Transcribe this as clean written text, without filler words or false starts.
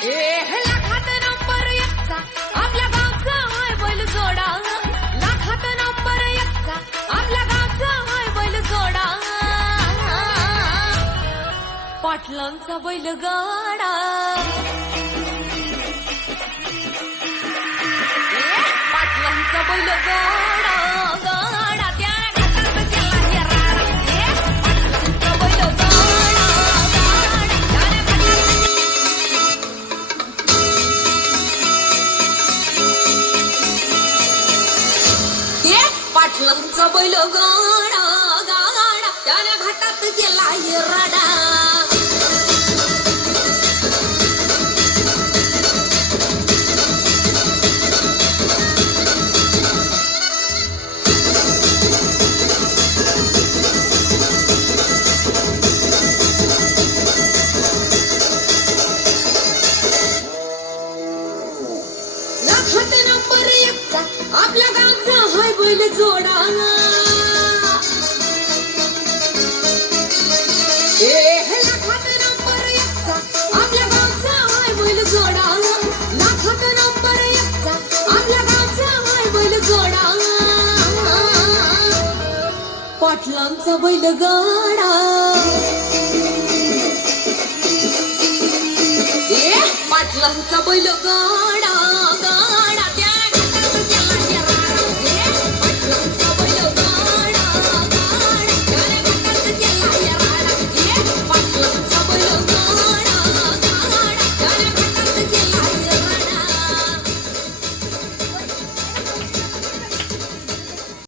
लाखात नंबर एकचा आपल्या गावचा हाय बैल जोडा. लाखात नंबर एकचा आपल्या गावचा हाय बैल जोडा. पाटलांचा बैलगाडा. पाटलांचा बैलगाडा गाडा त्या घाटात गेला हे राडा. पाटलांचा बैलगाडा गाडा त्या घाटात. पाटलांचा बैलगाडा गाडा त्याने घाटात गेला हे राडा. लाखात नंबर एकचा आपल्या गावचा हाय बैल जोडा. लाखात नंबर एकचा आपल्या गावचा हाय बैल जोडा. लाखात नंबर एकचा आपल्या गावचा हाय बैल जोडा. पाटलांचा बैलगाडा. पाटलांचा बैलगाडा